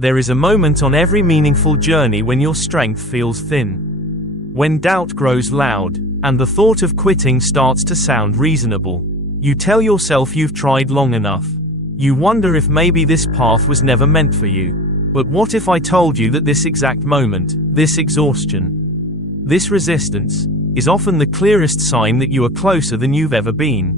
There is a moment on every meaningful journey when your strength feels thin. When doubt grows loud, and the thought of quitting starts to sound reasonable. You tell yourself you've tried long enough. You wonder if maybe this path was never meant for you. But what if I told you that this exact moment, this exhaustion, this resistance, is often the clearest sign that you are closer than you've ever been?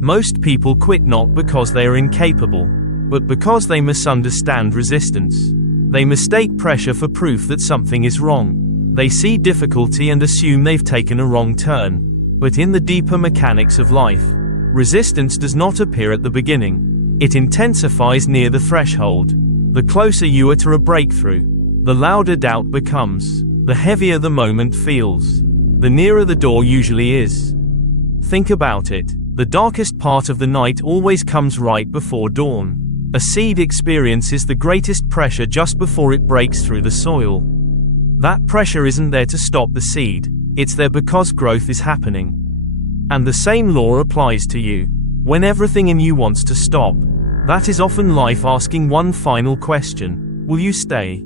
Most people quit not because they are incapable, but because they misunderstand resistance. They mistake pressure for proof that something is wrong. They see difficulty and assume they've taken a wrong turn. But in the deeper mechanics of life, resistance does not appear at the beginning. It intensifies near the threshold. The closer you are to a breakthrough, the louder doubt becomes. The heavier the moment feels, the nearer the door usually is. Think about it. The darkest part of the night always comes right before dawn. A seed experiences the greatest pressure just before it breaks through the soil. That pressure isn't there to stop the seed, it's there because growth is happening. And the same law applies to you. When everything in you wants to stop, that is often life asking one final question: will you stay?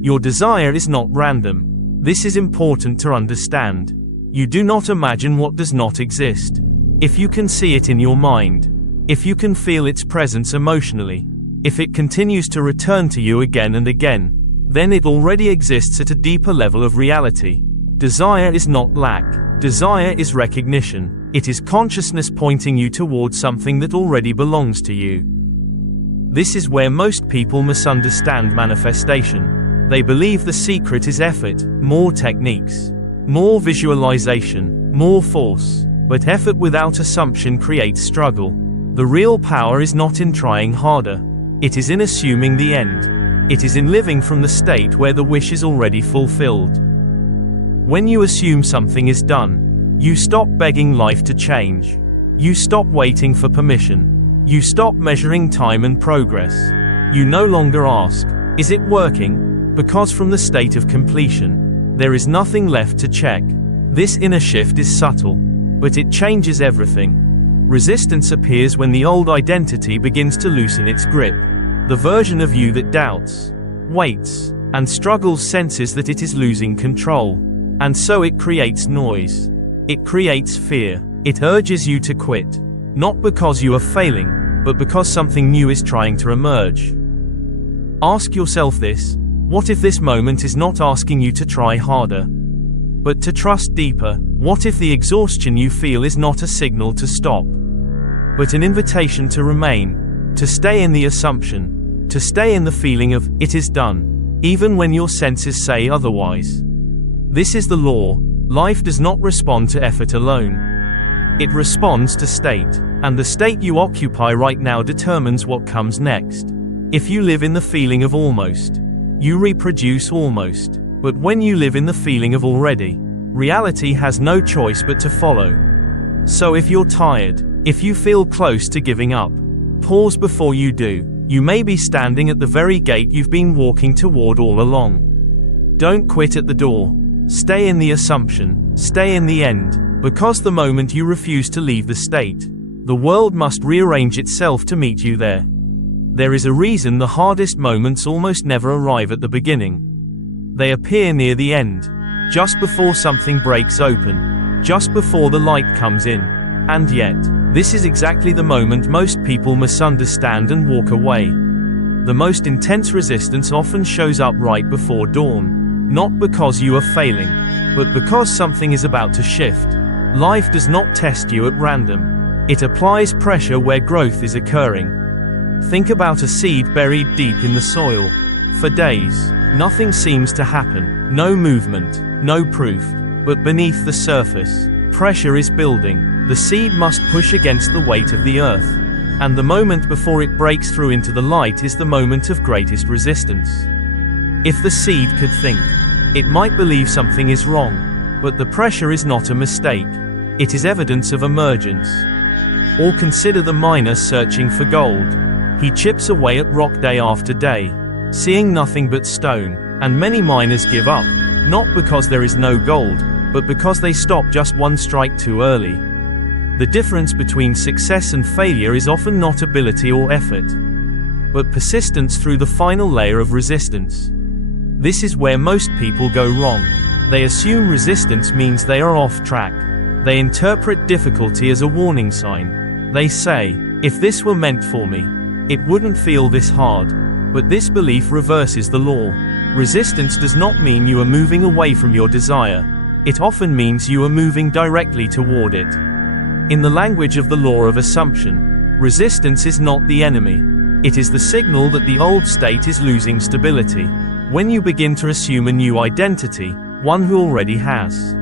Your desire is not random. This is important to understand. You do not imagine what does not exist. If you can see it in your mind, if you can feel its presence emotionally, if it continues to return to you again and again, then it already exists at a deeper level of reality. Desire is not lack. Desire is recognition. It is consciousness pointing you towards something that already belongs to you. This is where most people misunderstand manifestation. They believe the secret is effort, more techniques, more visualization, more force. But effort without assumption creates struggle. The real power is not in trying harder. It is in assuming the end. It is in living from the state where the wish is already fulfilled. When you assume something is done, you stop begging life to change. You stop waiting for permission. You stop measuring time and progress. You no longer ask, is it working? Because from the state of completion, there is nothing left to check. This inner shift is subtle, but it changes everything. Resistance appears when the old identity begins to loosen its grip. The version of you that doubts, waits, and struggles senses that it is losing control. And so it creates noise. It creates fear. It urges you to quit. Not because you are failing, but because something new is trying to emerge. Ask yourself this: what if this moment is not asking you to try harder, but to trust deeper? What if the exhaustion you feel is not a signal to stop, but an invitation to remain, to stay in the assumption, to stay in the feeling of, it is done, even when your senses say otherwise? This is the law. Life does not respond to effort alone. It responds to state, and the state you occupy right now determines what comes next. If you live in the feeling of almost, you reproduce almost. But when you live in the feeling of already, reality has no choice but to follow. So if you're tired, if you feel close to giving up, pause before you do. You may be standing at the very gate you've been walking toward all along. Don't quit at the door. Stay in the assumption, stay in the end, because the moment you refuse to leave the state, the world must rearrange itself to meet you there. There is a reason the hardest moments almost never arrive at the beginning. They appear near the end, just before something breaks open, just before the light comes in. And yet, this is exactly the moment most people misunderstand and walk away. The most intense resistance often shows up right before dawn. Not because you are failing, but because something is about to shift. Life does not test you at random. It applies pressure where growth is occurring. Think about a seed buried deep in the soil. For days, nothing seems to happen. No movement, no proof. But beneath the surface, pressure is building. The seed must push against the weight of the earth. And the moment before it breaks through into the light is the moment of greatest resistance. If the seed could think, it might believe something is wrong. But the pressure is not a mistake. It is evidence of emergence. Or consider the miner searching for gold. He chips away at rock day after day, seeing nothing but stone. And many miners give up, not because there is no gold, but because they stop just one strike too early. The difference between success and failure is often not ability or effort. but persistence through the final layer of resistance. This is where most people go wrong. They assume resistance means they are off track. They interpret difficulty as a warning sign. They say, if this were meant for me, it wouldn't feel this hard. But this belief reverses the law. Resistance does not mean you are moving away from your desire. It often means you are moving directly toward it. In the language of the law of assumption, resistance is not the enemy. It is the signal that the old state is losing stability. When you begin to assume a new identity, one who already has,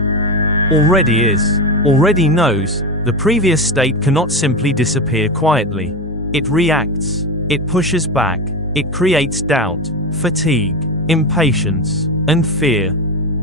already is, already knows, the previous state cannot simply disappear quietly. It reacts. It pushes back. It creates doubt, fatigue, impatience, and fear.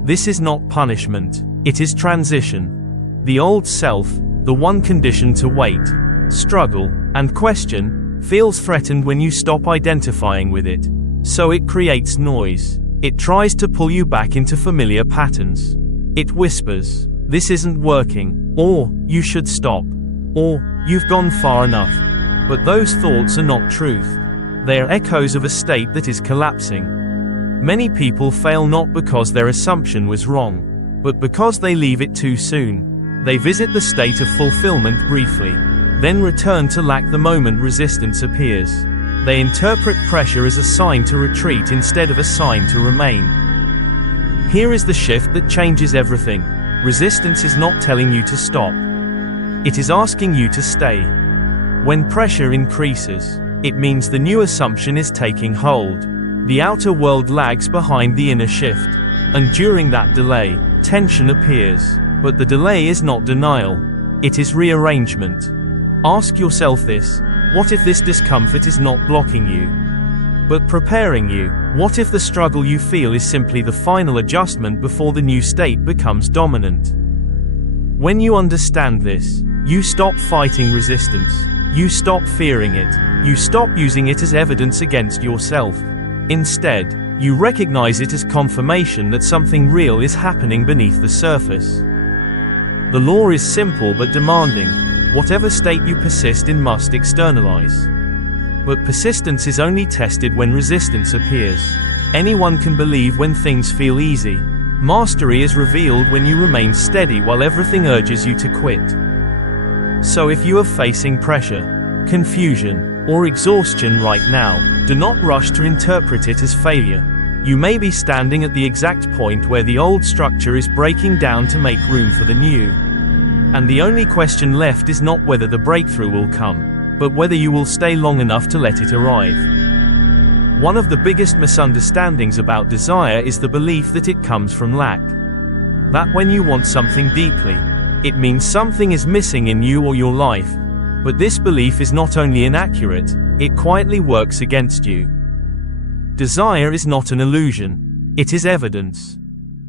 This is not punishment. It is transition. The old self, the one conditioned to wait, struggle, and question, feels threatened when you stop identifying with it. So it creates noise. It tries to pull you back into familiar patterns. It whispers, this isn't working, or you should stop, or you've gone far enough. But those thoughts are not truth. They are echoes of a state that is collapsing. Many people fail not because their assumption was wrong, but because they leave it too soon. They visit the state of fulfillment briefly, then return to lack the moment resistance appears. They interpret pressure as a sign to retreat instead of a sign to remain. Here is the shift that changes everything. Resistance is not telling you to stop. It is asking you to stay. When pressure increases, it means the new assumption is taking hold. The outer world lags behind the inner shift. And during that delay, tension appears. But the delay is not denial. It is rearrangement. Ask yourself this: what if this discomfort is not blocking you, but preparing you? What if the struggle you feel is simply the final adjustment before the new state becomes dominant? When you understand this, you stop fighting resistance. You stop fearing it. You stop using it as evidence against yourself. Instead, you recognize it as confirmation that something real is happening beneath the surface. The law is simple but demanding. Whatever state you persist in must externalize. But persistence is only tested when resistance appears. Anyone can believe when things feel easy. Mastery is revealed when you remain steady while everything urges you to quit. So if you are facing pressure, confusion, or exhaustion right now, do not rush to interpret it as failure. You may be standing at the exact point where the old structure is breaking down to make room for the new. And the only question left is not whether the breakthrough will come, but whether you will stay long enough to let it arrive. One of the biggest misunderstandings about desire is the belief that it comes from lack. That when you want something deeply, it means something is missing in you or your life. But this belief is not only inaccurate, it quietly works against you. Desire is not an illusion. It is evidence.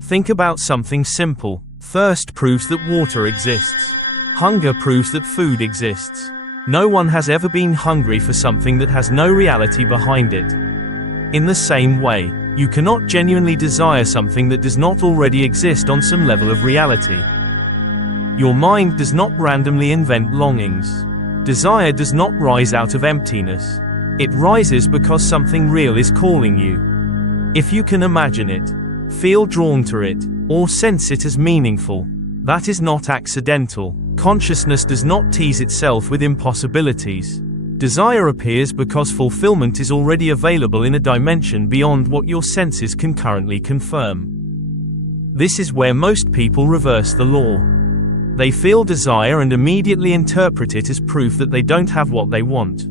Think about something simple. Thirst proves that water exists. Hunger proves that food exists. No one has ever been hungry for something that has no reality behind it. In the same way, you cannot genuinely desire something that does not already exist on some level of reality. Your mind does not randomly invent longings. Desire does not rise out of emptiness. It rises because something real is calling you. If you can imagine it, feel drawn to it, or sense it as meaningful, that is not accidental. Consciousness does not tease itself with impossibilities. Desire appears because fulfillment is already available in a dimension beyond what your senses can currently confirm. This is where most people reverse the law. They feel desire and immediately interpret it as proof that they don't have what they want.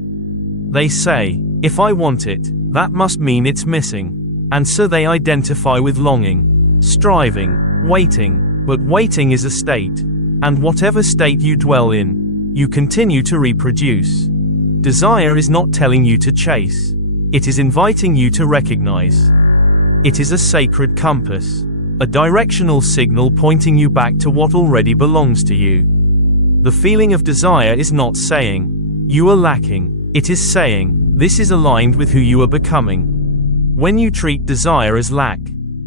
They say, if I want it, that must mean it's missing. And so they identify with longing, striving, waiting. But waiting is a state. And whatever state you dwell in, you continue to reproduce. Desire is not telling you to chase. It is inviting you to recognize. It is a sacred compass. A directional signal pointing you back to what already belongs to you. The feeling of desire is not saying, you are lacking. It is saying, this is aligned with who you are becoming. When you treat desire as lack,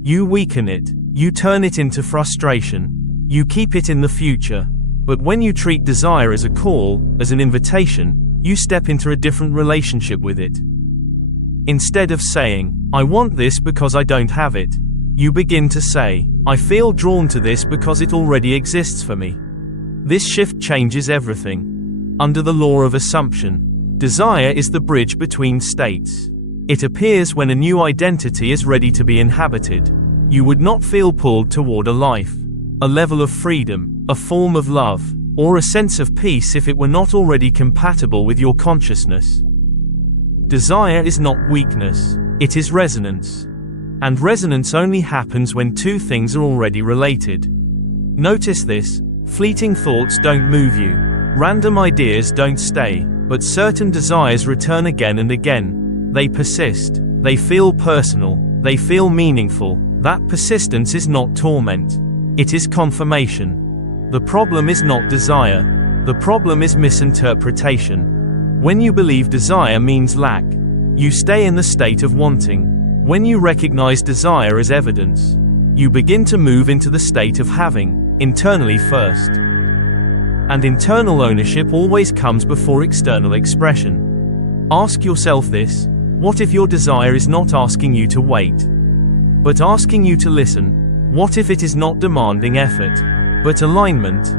you weaken it, you turn it into frustration, you keep it in the future. But when you treat desire as a call, as an invitation, you step into a different relationship with it. Instead of saying, I want this because I don't have it, you begin to say, I feel drawn to this because it already exists for me. This shift changes everything. Under the law of assumption, desire is the bridge between states. It appears when a new identity is ready to be inhabited. You would not feel pulled toward a life, a level of freedom, a form of love, or a sense of peace if it were not already compatible with your consciousness. Desire is not weakness, it is resonance. And resonance only happens when two things are already related. Notice this: fleeting thoughts don't move you, random ideas don't stay, but certain desires return again and again. They persist, they feel personal, they feel meaningful. That persistence is not torment, it is confirmation. The problem is not desire, the problem is misinterpretation. When you believe desire means lack, you stay in the state of wanting. When you recognize desire as evidence, you begin to move into the state of having, internally first. And internal ownership always comes before external expression. Ask yourself this: what if your desire is not asking you to wait, but asking you to listen? What if it is not demanding effort, but alignment?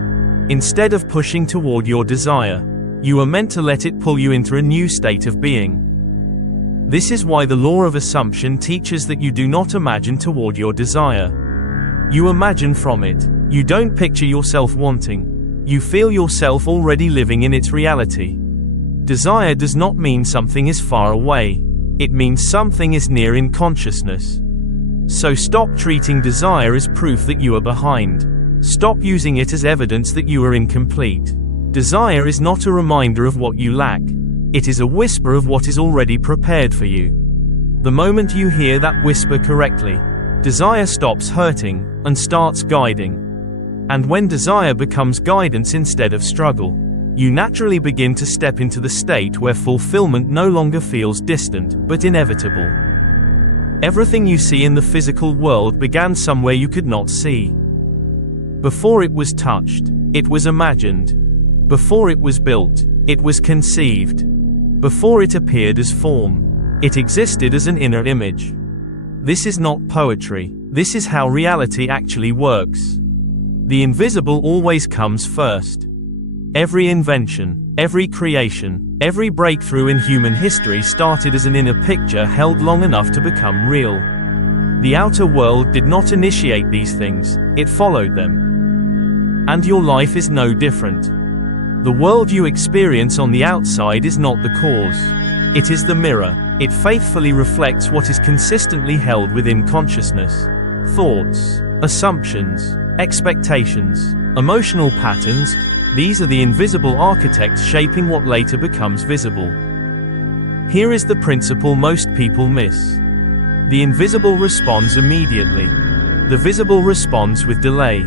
Instead of pushing toward your desire, you are meant to let it pull you into a new state of being. This is why the law of assumption teaches that you do not imagine toward your desire. You imagine from it. You don't picture yourself wanting. You feel yourself already living in its reality. Desire does not mean something is far away. It means something is near in consciousness. So stop treating desire as proof that you are behind. Stop using it as evidence that you are incomplete. Desire is not a reminder of what you lack. It is a whisper of what is already prepared for you. The moment you hear that whisper correctly, desire stops hurting and starts guiding. And when desire becomes guidance instead of struggle, you naturally begin to step into the state where fulfillment no longer feels distant, but inevitable. Everything you see in the physical world began somewhere you could not see. Before it was touched, it was imagined. Before it was built, it was conceived. Before it appeared as form, it existed as an inner image. This is not poetry, this is how reality actually works. The invisible always comes first. Every invention, every creation, every breakthrough in human history started as an inner picture held long enough to become real. The outer world did not initiate these things, it followed them. And your life is no different. The world you experience on the outside is not the cause. It is the mirror. It faithfully reflects what is consistently held within consciousness. Thoughts, assumptions, expectations, emotional patterns, these are the invisible architects shaping what later becomes visible. Here is the principle most people miss. The invisible responds immediately. The visible responds with delay.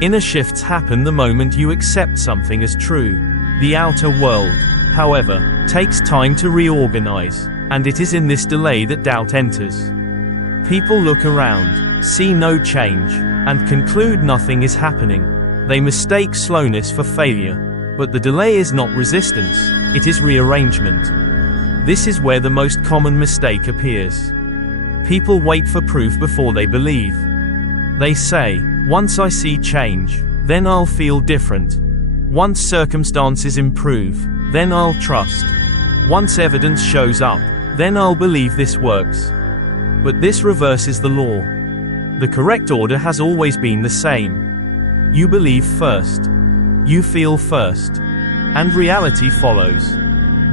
Inner shifts happen the moment you accept something as true. The outer world, however, takes time to reorganize, and it is in this delay that doubt enters. People look around, see no change, and conclude nothing is happening. They mistake slowness for failure. But the delay is not resistance, it is rearrangement. This is where the most common mistake appears. People wait for proof before they believe. They say, once I see change, then I'll feel different. Once circumstances improve, then I'll trust. Once evidence shows up, then I'll believe this works. But this reverses the law. The correct order has always been the same. You believe first. You feel first. And reality follows.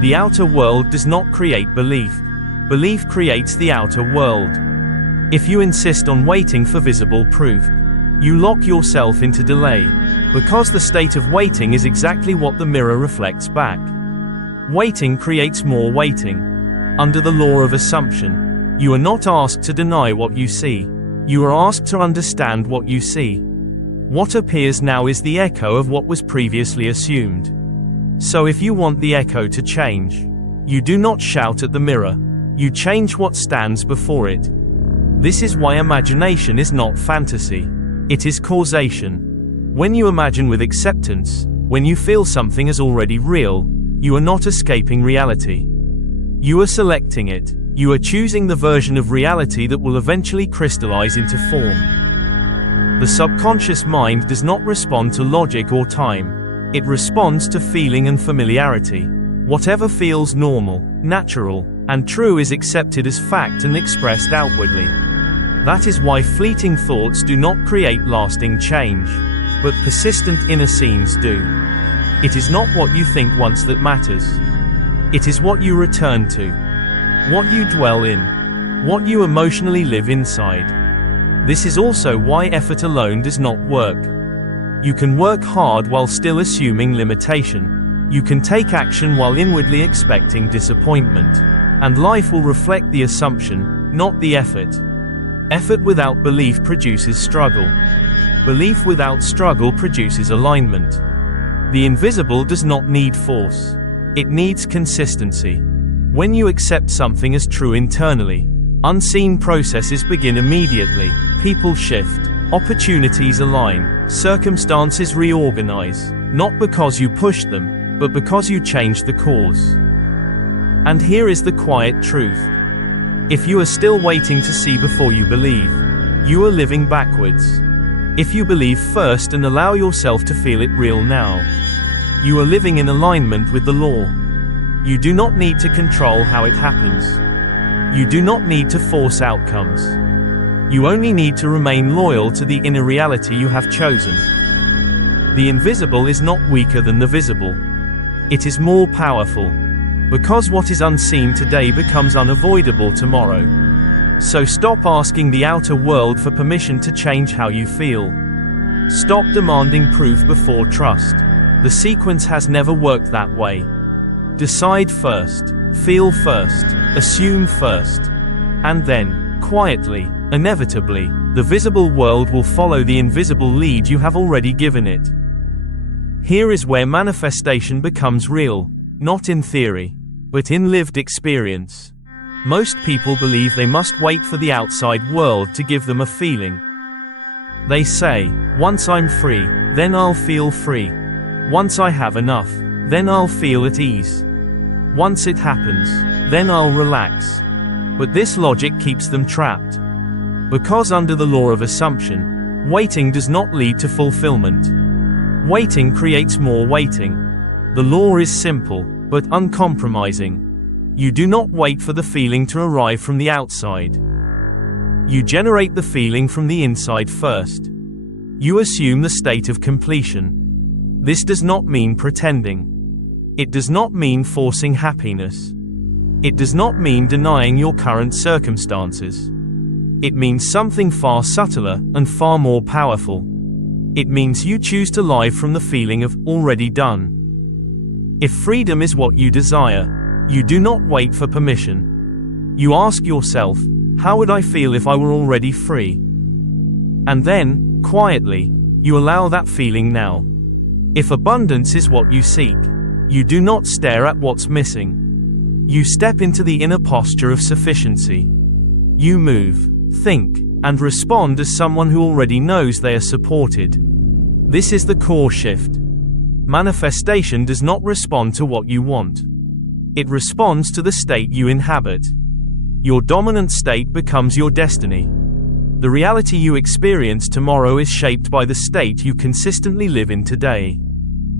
The outer world does not create belief. Belief creates the outer world. If you insist on waiting for visible proof, you lock yourself into delay, because the state of waiting is exactly what the mirror reflects back. Waiting creates more waiting. Under the law of assumption, you are not asked to deny what you see. You are asked to understand what you see. What appears now is the echo of what was previously assumed. So if you want the echo to change, you do not shout at the mirror. You change what stands before it. This is why imagination is not fantasy. It is causation. When you imagine with acceptance, when you feel something as already real, you are not escaping reality. You are selecting it. You are choosing the version of reality that will eventually crystallize into form. The subconscious mind does not respond to logic or time. It responds to feeling and familiarity. Whatever feels normal, natural, and true is accepted as fact and expressed outwardly. That is why fleeting thoughts do not create lasting change, but persistent inner scenes do. It is not what you think once that matters. It is what you return to, what you dwell in, what you emotionally live inside. This is also why effort alone does not work. You can work hard while still assuming limitation. You can take action while inwardly expecting disappointment. And life will reflect the assumption, not the effort. Effort without belief produces struggle. Belief without struggle produces alignment. The invisible does not need force. It needs consistency. When you accept something as true internally, unseen processes begin immediately. People shift, opportunities align, circumstances reorganize, not because you pushed them, but because you changed the cause. And here is the quiet truth. If you are still waiting to see before you believe, you are living backwards. If you believe first and allow yourself to feel it real now, you are living in alignment with the law. You do not need to control how it happens. You do not need to force outcomes. You only need to remain loyal to the inner reality you have chosen. The invisible is not weaker than the visible. It is more powerful. Because what is unseen today becomes unavoidable tomorrow. So stop asking the outer world for permission to change how you feel. Stop demanding proof before trust. The sequence has never worked that way. Decide first, feel first, assume first. And then, quietly, inevitably, the visible world will follow the invisible lead you have already given it. Here is where manifestation becomes real, not in theory, but in lived experience. Most people believe they must wait for the outside world to give them a feeling. They say, once I'm free, then I'll feel free. Once I have enough, then I'll feel at ease. Once it happens, then I'll relax. But this logic keeps them trapped. Because under the law of assumption, waiting does not lead to fulfillment. Waiting creates more waiting. The law is simple, but uncompromising. You do not wait for the feeling to arrive from the outside. You generate the feeling from the inside first. You assume the state of completion. This does not mean pretending. It does not mean forcing happiness. It does not mean denying your current circumstances. It means something far subtler and far more powerful. It means you choose to live from the feeling of already done. If freedom is what you desire, you do not wait for permission. You ask yourself, how would I feel if I were already free? And then, quietly, you allow that feeling now. If abundance is what you seek, you do not stare at what's missing. You step into the inner posture of sufficiency. You move, think, and respond as someone who already knows they are supported. This is the core shift. Manifestation does not respond to what you want. It responds to the state you inhabit. Your dominant state becomes your destiny. The reality you experience tomorrow is shaped by the state you consistently live in today.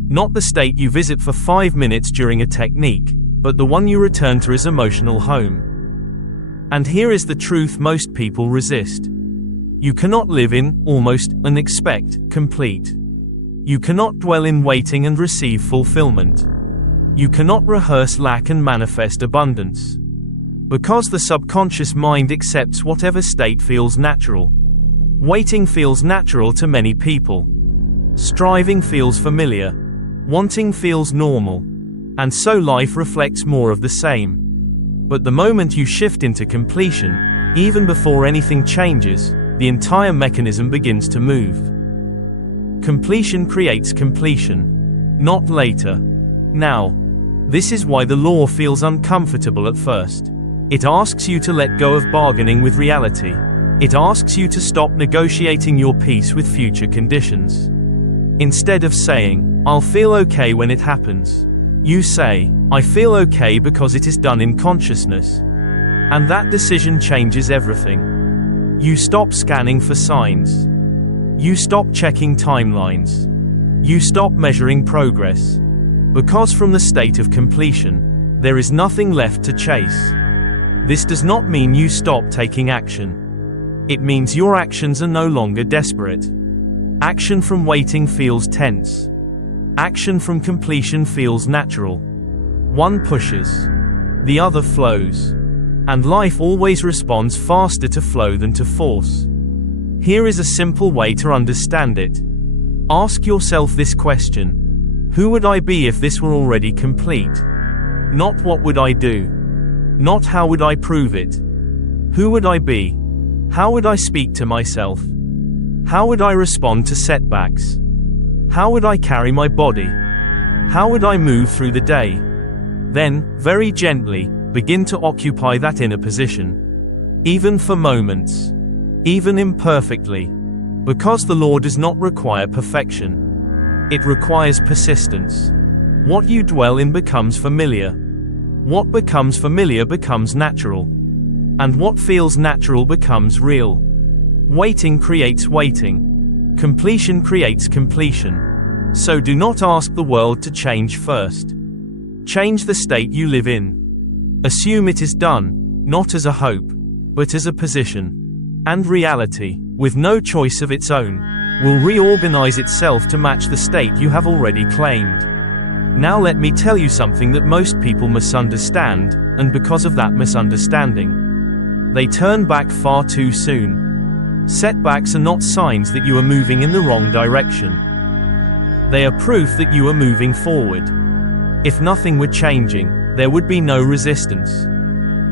Not the state you visit for 5 minutes during a technique, but the one you return to as emotional home. And here is the truth most people resist. You cannot live in, almost, and expect, complete. You cannot dwell in waiting and receive fulfillment. You cannot rehearse lack and manifest abundance. Because the subconscious mind accepts whatever state feels natural. Waiting feels natural to many people. Striving feels familiar. Wanting feels normal. And so life reflects more of the same. But the moment you shift into completion, even before anything changes, the entire mechanism begins to move. Completion creates completion. Not later. Now. This is why the law feels uncomfortable at first. It asks you to let go of bargaining with reality. It asks you to stop negotiating your peace with future conditions. Instead of saying, I'll feel okay when it happens, you say, I feel okay because it is done in consciousness. And that decision changes everything. You stop scanning for signs. You stop checking timelines. You stop measuring progress. Because from the state of completion, there is nothing left to chase. This does not mean you stop taking action. It means your actions are no longer desperate. Action from waiting feels tense. Action from completion feels natural. One pushes. The other flows. And life always responds faster to flow than to force. Here is a simple way to understand it. Ask yourself this question. Who would I be if this were already complete? Not what would I do? Not how would I prove it? Who would I be? How would I speak to myself? How would I respond to setbacks? How would I carry my body? How would I move through the day? Then, very gently, begin to occupy that inner position. Even for moments. Even imperfectly. Because the law does not require perfection. It requires persistence. What you dwell in becomes familiar. What becomes familiar becomes natural. And what feels natural becomes real. Waiting creates waiting. Completion creates completion. So do not ask the world to change first. Change the state you live in. Assume it is done, not as a hope, but as a position. And reality, with no choice of its own, will reorganize itself to match the state you have already claimed. Now let me tell you something that most people misunderstand, and because of that misunderstanding, they turn back far too soon. Setbacks are not signs that you are moving in the wrong direction. They are proof that you are moving forward. If nothing were changing, there would be no resistance.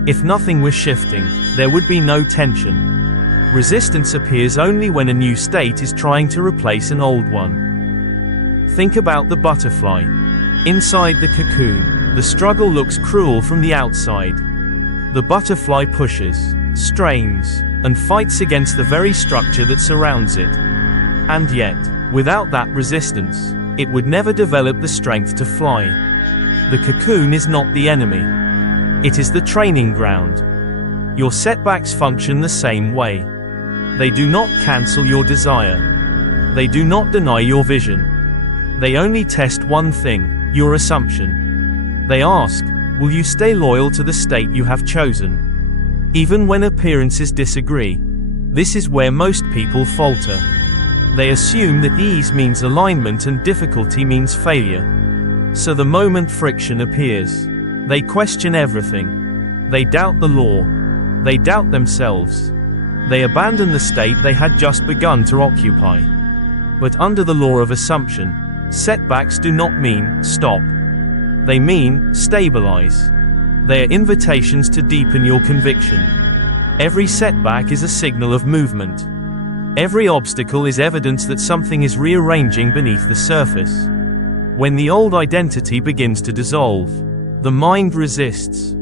If nothing were shifting, there would be no tension. Resistance appears only when a new state is trying to replace an old one. Think about the butterfly. Inside the cocoon, the struggle looks cruel from the outside. The butterfly pushes, strains, and fights against the very structure that surrounds it. And yet, without that resistance, it would never develop the strength to fly. The cocoon is not the enemy. It is the training ground. Your setbacks function the same way. They do not cancel your desire. They do not deny your vision. They only test one thing, your assumption. They ask, will you stay loyal to the state you have chosen? Even when appearances disagree. This is where most people falter. They assume that ease means alignment and difficulty means failure. So the moment friction appears, they question everything. They doubt the law. They doubt themselves. They abandon the state they had just begun to occupy. But under the law of assumption, setbacks do not mean stop. They mean stabilize. They are invitations to deepen your conviction. Every setback is a signal of movement. Every obstacle is evidence that something is rearranging beneath the surface. When the old identity begins to dissolve, the mind resists.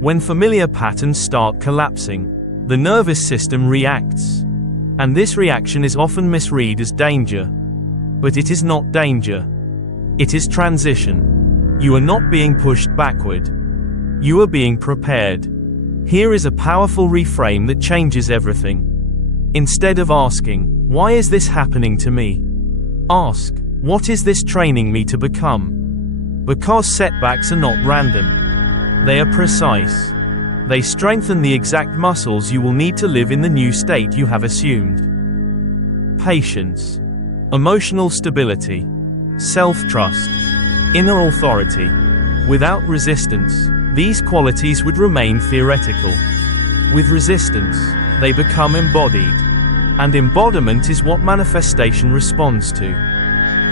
When familiar patterns start collapsing, the nervous system reacts. And this reaction is often misread as danger. But it is not danger. It is transition. You are not being pushed backward. You are being prepared. Here is a powerful reframe that changes everything. Instead of asking, why is this happening to me? Ask, what is this training me to become? Because setbacks are not random. They are precise. They strengthen the exact muscles you will need to live in the new state you have assumed. Patience, emotional stability, self-trust, inner authority. Without resistance, these qualities would remain theoretical. With resistance, they become embodied. And embodiment is what manifestation responds to.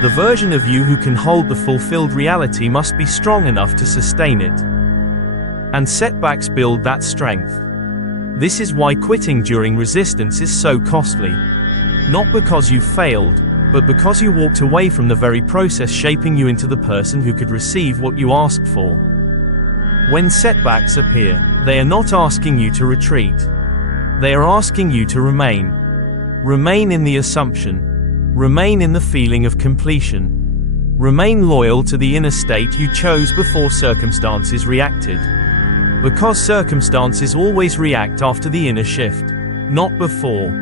The version of you who can hold the fulfilled reality must be strong enough to sustain it. And setbacks build that strength. This is why quitting during resistance is so costly. Not because you failed, but because you walked away from the very process shaping you into the person who could receive what you asked for. When setbacks appear, they are not asking you to retreat. They are asking you to remain. Remain in the assumption. Remain in the feeling of completion. Remain loyal to the inner state you chose before circumstances reacted. Because circumstances always react after the inner shift, not before.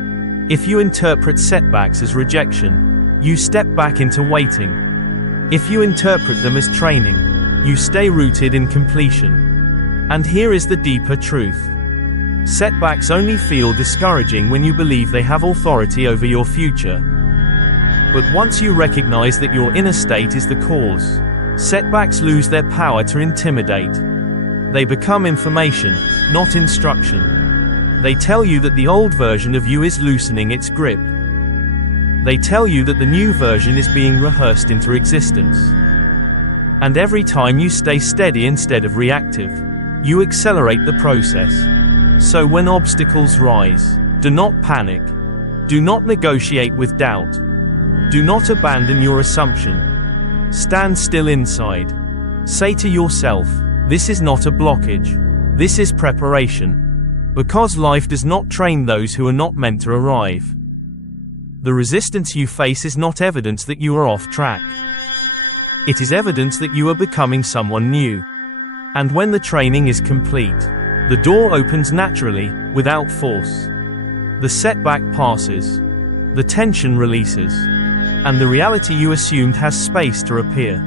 If you interpret setbacks as rejection, you step back into waiting. If you interpret them as training, you stay rooted in completion. And here is the deeper truth. Setbacks only feel discouraging when you believe they have authority over your future. But once you recognize that your inner state is the cause, setbacks lose their power to intimidate. They become information, not instruction. They tell you that the old version of you is loosening its grip. They tell you that the new version is being rehearsed into existence. And every time you stay steady instead of reactive, you accelerate the process. So when obstacles rise, do not panic. Do not negotiate with doubt. Do not abandon your assumption. Stand still inside. Say to yourself, this is not a blockage. This is preparation. Because life does not train those who are not meant to arrive. The resistance you face is not evidence that you are off track. It is evidence that you are becoming someone new. And when the training is complete, the door opens naturally, without force. The setback passes. The tension releases. And the reality you assumed has space to appear.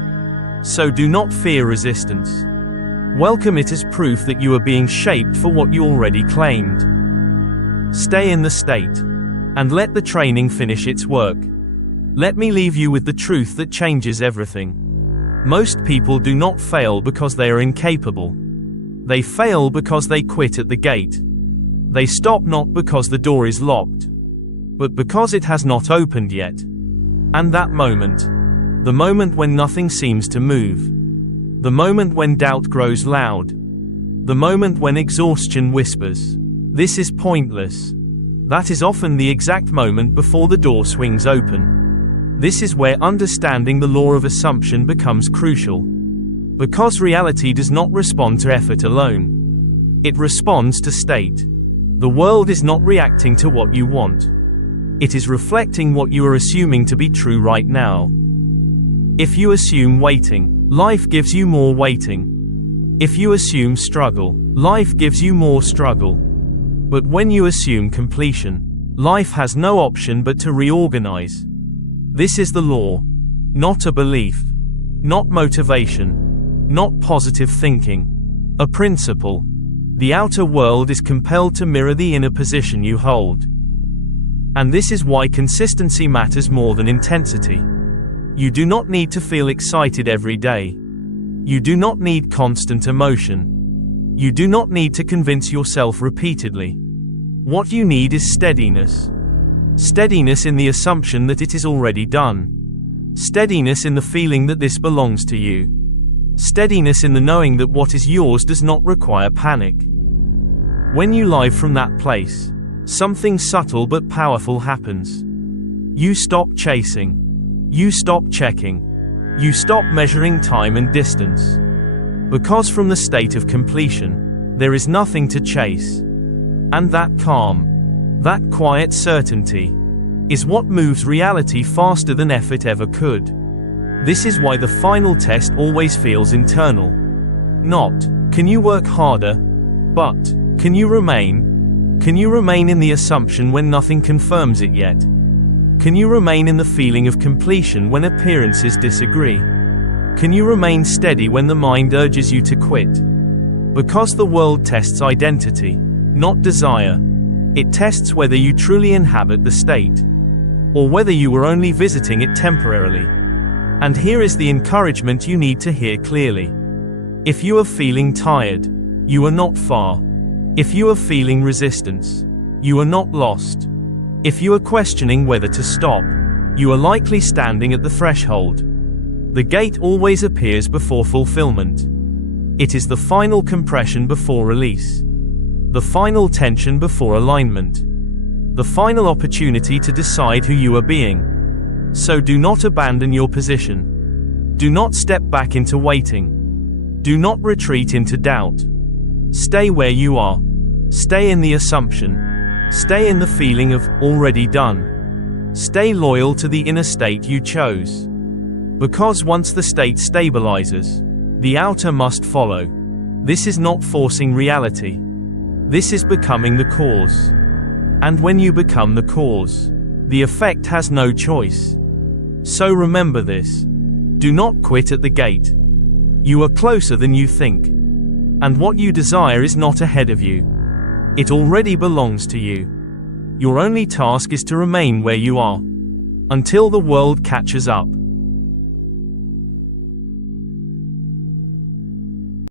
So do not fear resistance. Welcome it as proof that you are being shaped for what you already claimed. Stay in the state. And let the training finish its work. Let me leave you with the truth that changes everything. Most people do not fail because they are incapable. They fail because they quit at the gate. They stop not because the door is locked, but because it has not opened yet. And that moment, the moment when nothing seems to move, the moment when doubt grows loud, the moment when exhaustion whispers, "This is pointless," that is often the exact moment before the door swings open. This is where understanding the law of assumption becomes crucial. Because reality does not respond to effort alone. It responds to state. The world is not reacting to what you want. It is reflecting what you are assuming to be true right now. If you assume waiting, life gives you more waiting. If you assume struggle, life gives you more struggle. But when you assume completion, life has no option but to reorganize. This is the law. Not a belief. Not motivation. Not positive thinking. A principle. The outer world is compelled to mirror the inner position you hold. And this is why consistency matters more than intensity. You do not need to feel excited every day. You do not need constant emotion. You do not need to convince yourself repeatedly. What you need is steadiness. Steadiness in the assumption that it is already done. Steadiness in the feeling that this belongs to you. Steadiness in the knowing that what is yours does not require panic. When you live from that place, something subtle but powerful happens. You stop chasing. You stop checking. You stop measuring time and distance. Because from the state of completion, there is nothing to chase. And that calm, that quiet certainty, is what moves reality faster than effort ever could. This is why the final test always feels internal. Not, can you work harder? But, can you remain? Can you remain in the assumption when nothing confirms it yet? Can you remain in the feeling of completion when appearances disagree? Can you remain steady when the mind urges you to quit? Because the world tests identity, not desire. It tests whether you truly inhabit the state, or whether you were only visiting it temporarily. And here is the encouragement you need to hear clearly. If you are feeling tired, you are not far. If you are feeling resistance, you are not lost. If you are questioning whether to stop, you are likely standing at the threshold. The gate always appears before fulfillment. It is the final compression before release. The final tension before alignment. The final opportunity to decide who you are being. So do not abandon your position. Do not step back into waiting. Do not retreat into doubt. Stay where you are. Stay in the assumption. Stay in the feeling of already done. Stay loyal to the inner state you chose. Because once the state stabilizes, the outer must follow. This is not forcing reality. This is becoming the cause. And when you become the cause, the effect has no choice. So remember this. Do not quit at the gate. You are closer than you think. And what you desire is not ahead of you. It already belongs to you. Your only task is to remain where you are, until the world catches up.